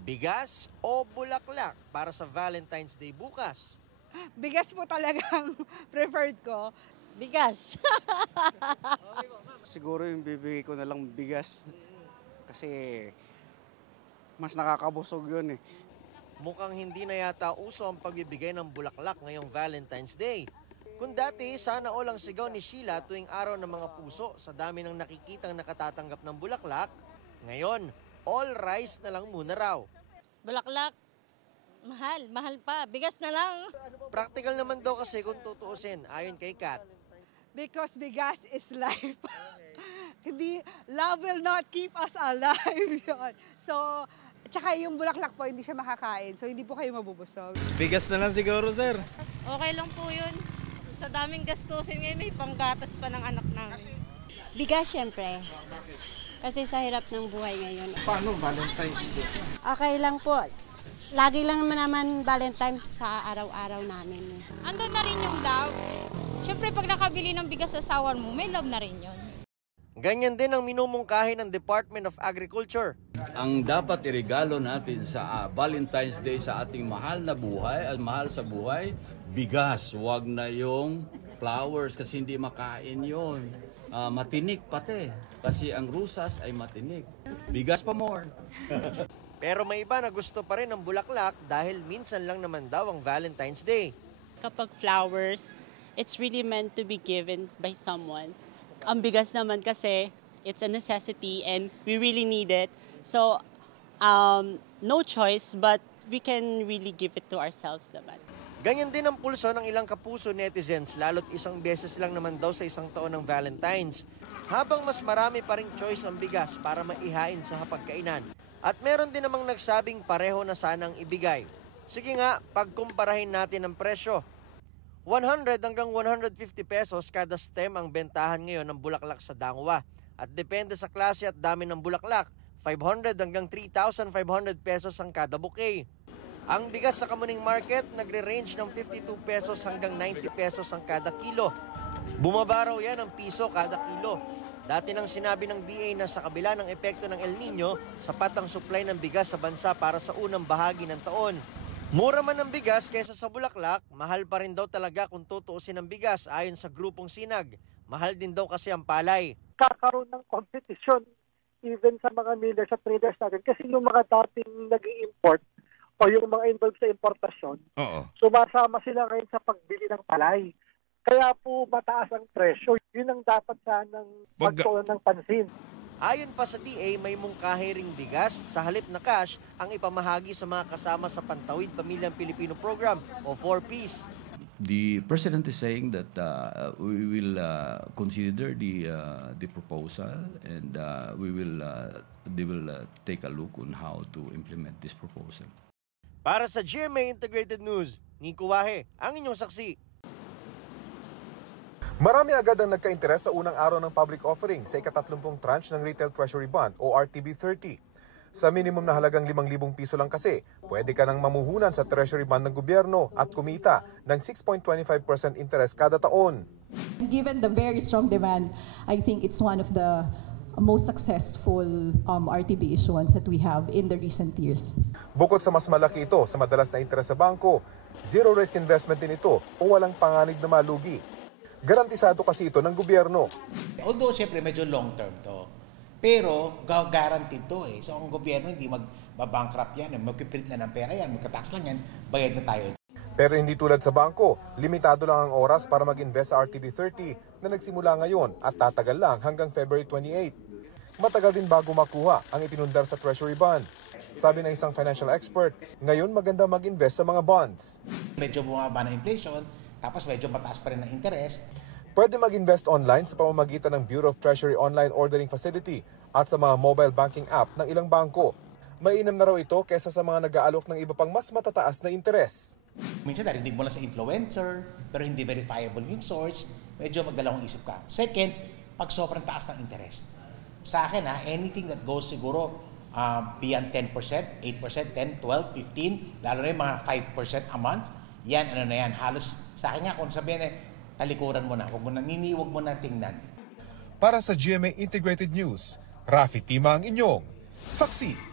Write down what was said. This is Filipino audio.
Bigas o bulaklak para sa Valentine's Day bukas? Bigas po talagang preferred ko. Bigas. Siguro yung bibigay ko na lang bigas. Kasi mas nakakabusog yun eh. Mukhang hindi na yata uso ang pagbibigay ng bulaklak ngayong Valentine's Day. Kung dati, sana all ang sigaw ni Sheila tuwing araw ng mga puso sa dami ng nakikitang nakatatanggap ng bulaklak, ngayon, all rice na lang muna raw. Bulaklak. Mahal pa. Bigas na lang. Practical naman daw kasi kung tutuusin, ayon kay Kat. Because bigas is life. Hindi, love will not keep us alive. Yun. So, tsaka yung bulaklak po, hindi siya makakain. So, hindi po kayo mabubusog. Bigas na lang siguro, sir. Okay lang po yun. Sa daming gastusin ngayon, may panggatas pa ng anak namin. Bigas, syempre. Kasi sa hirap ng buhay ngayon. Paano Valentine's Day? Okay lang po. Lagi lang naman Valentine's sa araw-araw namin. Andun na rin yung love. Siyempre, pag nakabili ng bigas sa asawa mo, may love na rin yun. Ganyan din ang minumungkahi ng Department of Agriculture. Ang dapat iregalo natin sa Valentine's Day sa ating mahal na buhay, at mahal sa buhay, bigas. Huwag na yung flowers kasi hindi makain yon. Matinik pati kasi ang rusas ay matinik. Bigas pa more. Pero may iba na gusto pa rin ng bulaklak dahil minsan lang naman daw ang Valentine's Day. Kapag flowers, it's really meant to be given by someone. Ang bigas naman kasi, it's a necessity and we really need it. So, no choice, but we can really give it to ourselves naman. Ganyan din ang pulso ng ilang kapuso netizens, lalo't isang beses lang naman daw sa isang taon ng Valentine's. Habang mas marami pa ring choice ang bigas para maihain sa hapagkainan. At meron din namang nagsabing pareho na sanang ibigay. Sige nga, pagkumparahin natin ang presyo. 100 hanggang 150 pesos kada stem ang bentahan ngayon ng bulaklak sa Dangwa. At depende sa klase at dami ng bulaklak, 500 hanggang 3,500 pesos ang kada bouquet. Ang bigas sa Kamuning Market nagre-range ng 52 pesos hanggang 90 pesos ang kada kilo. Bumaba raw yan ang piso kada kilo. Dati nang sinabi ng DA na sa kabila ng epekto ng El Nino, sapat ang supply ng bigas sa bansa para sa unang bahagi ng taon. Mura man ang bigas kaysa sa bulaklak, mahal pa rin daw talaga kung tutuusin ang bigas ayon sa grupong Sinag. Mahal din daw kasi ang palay. Kakaroon ng competition even sa mga millers at traders natin kasi yung mga dating nag-i-import o yung mga involved sa importasyon, sumasama sila ngayon sa pagbili ng palay. Kaya po mataas ang presyo. Yun ang dapat sanang pagtuunan ng pansin. Ayon pa sa DA, may mungkahi ring bigas sa halip na cash ang ipamahagi sa mga kasama sa Pantawid Pamilyang Pilipino Program o 4Ps. The President is saying that we will consider the proposal and they will take a look on how to implement this proposal. Para sa GMA Integrated News, Nico Wahe, ang inyong saksi. Marami agad ang nagka-interes sa unang araw ng public offering sa ika-30 tranche ng Retail Treasury Bond o RTB30. Sa minimum na halagang 5,000 piso lang kasi, pwede ka nang mamuhunan sa Treasury Bond ng gobyerno at kumita ng 6.25% interest kada taon. Given the very strong demand, I think it's one of the most successful RTB issuance that we have in the recent years. Bukod sa mas malaki ito sa madalas na interes sa bangko, zero risk investment din ito o walang panganib na malugi. Garantisado kasi ito ng gobyerno. Although siyempre medyo long term to, pero guaranteed to eh. So ang gobyerno hindi magbabankrupt yan, magpiprint na ng pera yan, magkatax lang yan, bayad na tayo. Pero hindi tulad sa bangko, limitado lang ang oras para mag-invest sa RTB30 na nagsimula ngayon at tatagal lang hanggang February 28. Matagal din bago makuha ang ipinundar sa Treasury Bond. Sabi ng isang financial expert, ngayon maganda mag-invest sa mga bonds. Medyo bumaba na inflation, tapos medyo mataas pa rin ang interest. Pwede mag-invest online sa pamamagitan ng Bureau of Treasury Online Ordering Facility at sa mga mobile banking app ng ilang bangko. Mainam na raw ito kesa sa mga nag-aalok ng iba pang mas matataas na interes. Minsan narinig mo lang sa influencer, pero hindi verifiable yung source, medyo magdalawang isip ka. Second, pag sobrang taas ng interest. Sa akin anything that goes siguro beyond 10%, 8%, 10, 12, 15, lalo na yung mga 5% a month, yan, halos sa akin nga, kung sabihin talikuran mo na, huwag mo na tingnan. Para sa GMA Integrated News, Rafi Tima ang inyong saksi.